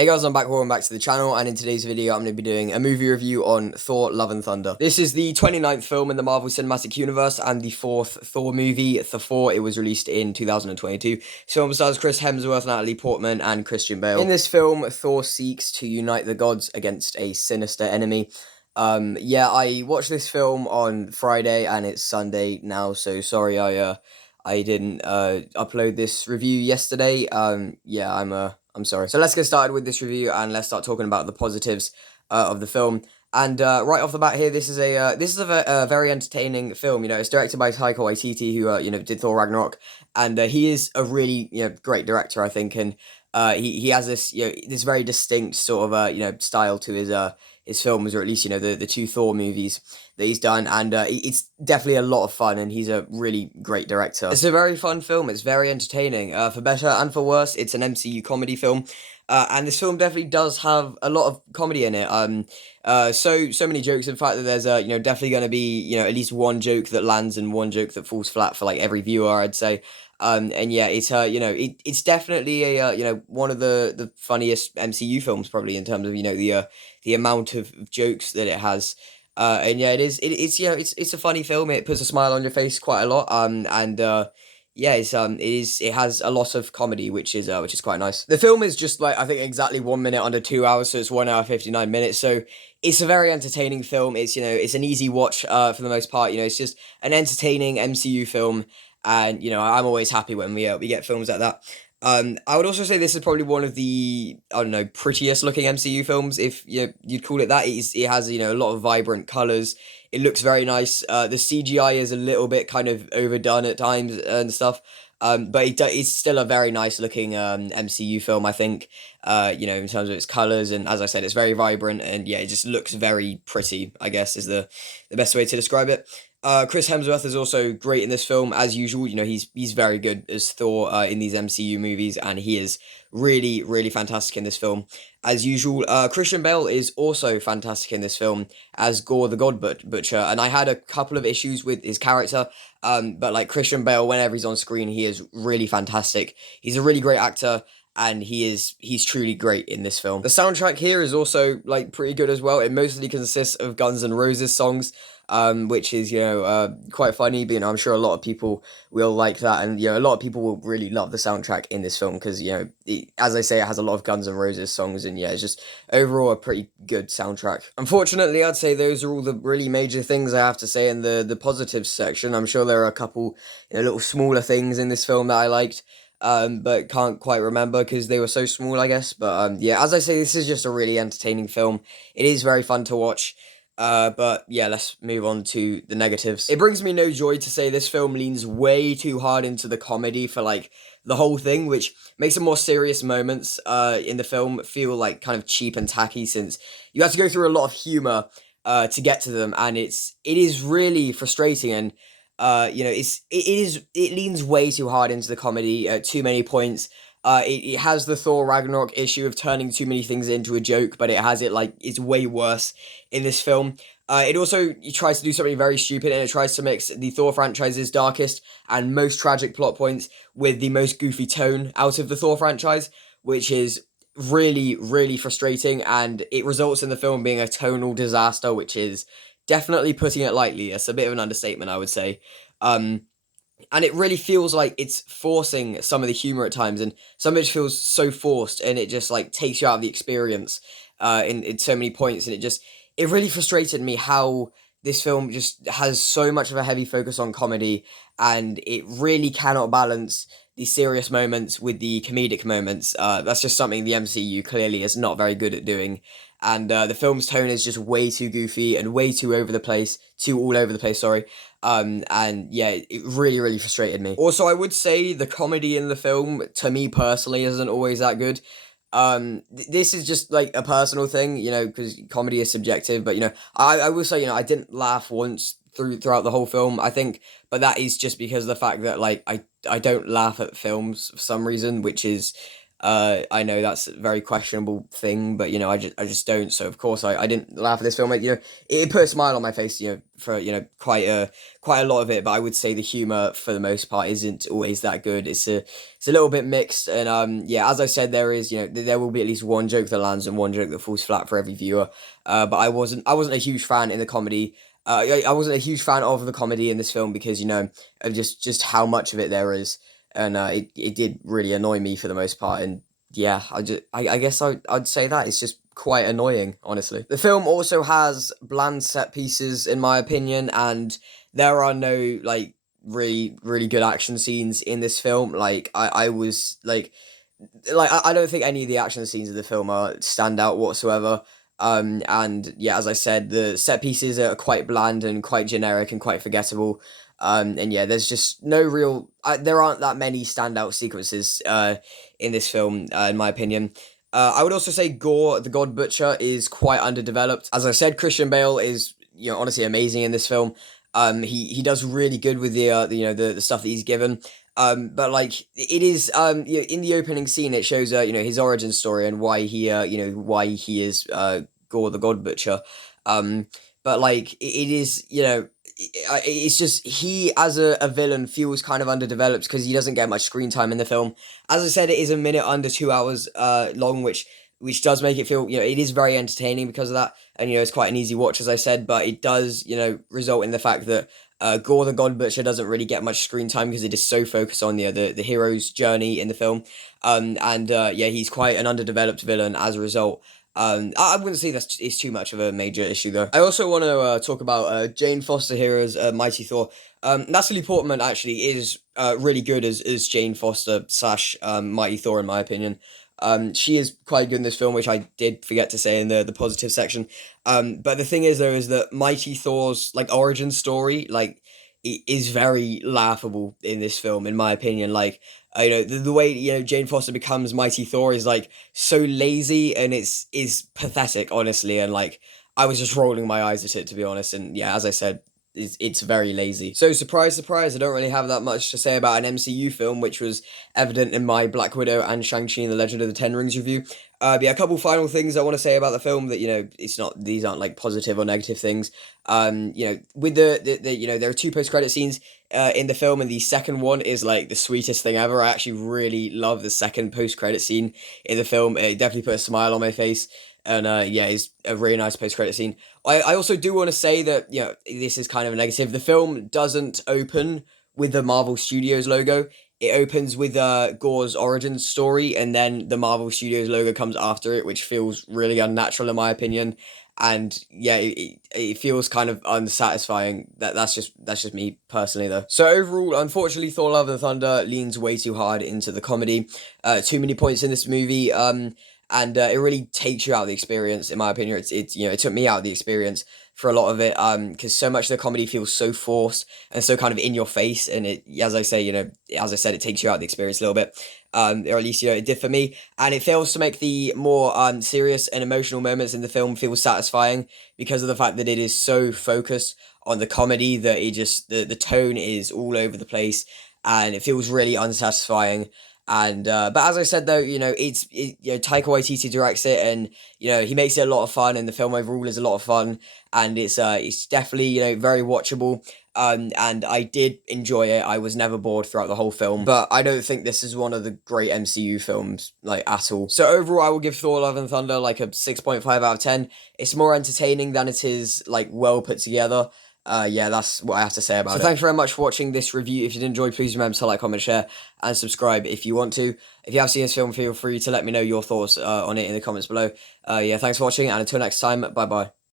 Hey guys, I'm back, welcome back to the channel, and in today's video I'm going to be doing a movie review on Thor Love and Thunder. This is the 29th film in the Marvel Cinematic Universe and the 4th Thor movie, Thor. It was released in 2022. This film stars Chris Hemsworth, Natalie Portman, and Christian Bale. In this film, Thor seeks to unite the gods against a sinister enemy. I watched this film on Friday and it's Sunday now, so sorry I didn't upload this review yesterday. I'm sorry. So let's get started with this review and let's start talking about the positives of the film. And right off the bat here, this is a very entertaining film. You know, it's directed by Taika Waititi, who did Thor Ragnarok, and he is a really great director, I think, and he has this this very distinct sort of style to his films, or at least the two Thor movies that he's done, and it's definitely a lot of fun, and he's a really great director. It's a very fun film. It's very entertaining, for better and for worse. It's an MCU comedy film, and this film definitely does have a lot of comedy in it. So many jokes. In fact, that there's definitely going to be at least one joke that lands and one joke that falls flat for like every viewer, I'd say. And yeah, it's it's definitely a one of the funniest MCU films, probably, in terms of the amount of jokes that it has. And yeah, it's a funny film. It puts a smile on your face quite a lot. It has a lot of comedy, which is quite nice. The film is just like, I think, exactly 1 minute under 2 hours, so it's 1 hour 59 minutes. So it's a very entertaining film. It's it's an easy watch for the most part. It's just an entertaining MCU film, and I'm always happy when we get films like that. I would also say this is probably one of the, I don't know, prettiest looking MCU films, if you'd call it that. It has a lot of vibrant colors. It looks very nice. The CGI is a little bit kind of overdone at times and stuff. But it's still a very nice looking MCU film, I think. In terms of its colors, and as I said, it's very vibrant, and yeah, it just looks very pretty, I guess, is the best way to describe it. Chris Hemsworth is also great in this film, as usual. He's very good as Thor in these MCU movies, and he is really, really fantastic in this film, as usual. Christian Bale is also fantastic in this film as Gore the God Butcher, and I had a couple of issues with his character, but like Christian Bale, whenever he's on screen, he is really fantastic. He's a really great actor, and he's truly great in this film. The soundtrack here is also like pretty good as well. It mostly consists of Guns N' Roses songs, which is quite funny, but I'm sure a lot of people will like that, and a lot of people will really love the soundtrack in this film because as I say, it has a lot of Guns N' Roses songs, and yeah, it's just overall a pretty good soundtrack. Unfortunately, I'd say those are all the really major things I have to say in the positives section. I'm sure there are a couple little smaller things in this film that I liked, but can't quite remember because they were so small, I guess. But yeah, as I say, this is just a really entertaining film. It is very fun to watch. But yeah, let's move on to the negatives. It brings me no joy to say this film leans way too hard into the comedy for like the whole thing, which makes the more serious moments in the film feel like kind of cheap and tacky, since you have to go through a lot of humor to get to them, and it is really frustrating. And it leans way too hard into the comedy at too many points. It has the Thor Ragnarok issue of turning too many things into a joke, but it has it like it's way worse in this film. It tries to do something very stupid, and it tries to mix the Thor franchise's darkest and most tragic plot points with the most goofy tone out of the Thor franchise, which is really, really frustrating, and it results in the film being a tonal disaster, which is definitely putting it lightly. It's a bit of an understatement, I would say. And it really feels like it's forcing some of the humor at times, and some of it feels so forced, and it just like takes you out of the experience in so many points, and it really frustrated me how this film just has so much of a heavy focus on comedy, and it really cannot balance the serious moments with the comedic moments. That's just something the MCU clearly is not very good at doing, and the film's tone is just way too goofy and way too all over the place, sorry. And yeah, it really, really frustrated me. Also, I would say the comedy in the film, to me personally, isn't always that good. This is just like a personal thing, because comedy is subjective, but I will say, I didn't laugh once throughout the whole film, I think, but that is just because of the fact that like I don't laugh at films for some reason, which is I know that's a very questionable thing, but I just don't. So of course I didn't laugh at this film. Like, it put a smile on my face, for quite a lot of it. But I would say the humor for the most part isn't always that good. It's a little bit mixed, and yeah, as I said, there will be at least one joke that lands and one joke that falls flat for every viewer. But I wasn't a huge fan in the comedy. I wasn't a huge fan of the comedy in this film because of just how much of it there is, and it did really annoy me for the most part. And yeah, I guess I'd say that it's just quite annoying, honestly. The film also has bland set pieces, in my opinion, and there are no really good action scenes in this film. I was I don't think any of the action scenes of the film are stand out whatsoever. And yeah, as I said, the set pieces are quite bland and quite generic and quite forgettable. And yeah, there's just no real. There aren't that many standout sequences in this film, in my opinion. I would also say Gore, the God Butcher, is quite underdeveloped. As I said, Christian Bale is honestly amazing in this film. He does really good with the stuff that he's given. But it is in the opening scene it shows his origin story and why he is Gore the God Butcher. But it is it's just he as a villain feels kind of underdeveloped because he doesn't get much screen time in the film. As I said, it is a minute under 2 hours long, which does make it feel it is very entertaining because of that, and it's quite an easy watch, as I said. But it does result in the fact that Gore the God Butcher doesn't really get much screen time because it is so focused on the hero's journey in the film. And yeah, he's quite an underdeveloped villain as a result. I wouldn't say it's too much of a major issue though. I also want to talk about Jane Foster here as Mighty Thor. Natalie Portman actually is really good as Jane Foster slash Mighty Thor, in my opinion. She is quite good in this film, which I did forget to say in the positive section. But the thing is, though, is that Mighty Thor's origin story it is very laughable in this film, in my opinion. The way Jane Foster becomes Mighty Thor is so lazy, and is pathetic, honestly. And I was just rolling my eyes at it, to be honest. And yeah, as I said, it's very lazy. So surprise, surprise, I don't really have that much to say about an MCU film, which was evident in my Black Widow and Shang-Chi and the Legend of the Ten Rings review. But yeah, a couple final things I want to say about the film that these aren't positive or negative things. With there are two post-credit scenes in the film, and the second one is the sweetest thing ever. I actually really love the second post-credit scene in the film. It definitely put a smile on my face. And yeah, it's a really nice post-credit scene. I also do want to say that, this is kind of a negative. The film doesn't open with the Marvel Studios logo. It opens with Gore's origin story, and then the Marvel Studios logo comes after it, which feels really unnatural in my opinion. And yeah, it feels kind of unsatisfying. That's just me personally though. So overall, unfortunately, Thor: Love and Thunder leans way too hard into the comedy. Too many points in this movie. And it really takes you out of the experience, in my opinion. It took me out of the experience for a lot of it, because so much of the comedy feels so forced and so kind of in your face, and as I said, it takes you out of the experience a little bit, or at least it did for me, and it fails to make the more serious and emotional moments in the film feel satisfying because of the fact that it is so focused on the comedy that the tone is all over the place, and it feels really unsatisfying. And but as I said though, Taika Waititi directs it, and he makes it a lot of fun, and the film overall is a lot of fun, and it's definitely very watchable. And I did enjoy it. I was never bored throughout the whole film, but I don't think this is one of the great MCU films at all. So overall, I will give Thor: Love and Thunder a 6.5 out of 10. It's more entertaining than it is well put together. Yeah, that's what I have to say about it. So thanks very much for watching this review. If you did enjoy, please remember to like, comment, share, and subscribe if you want to. If you have seen this film, feel free to let me know your thoughts on it in the comments below. Yeah, thanks for watching, and until next time, bye-bye.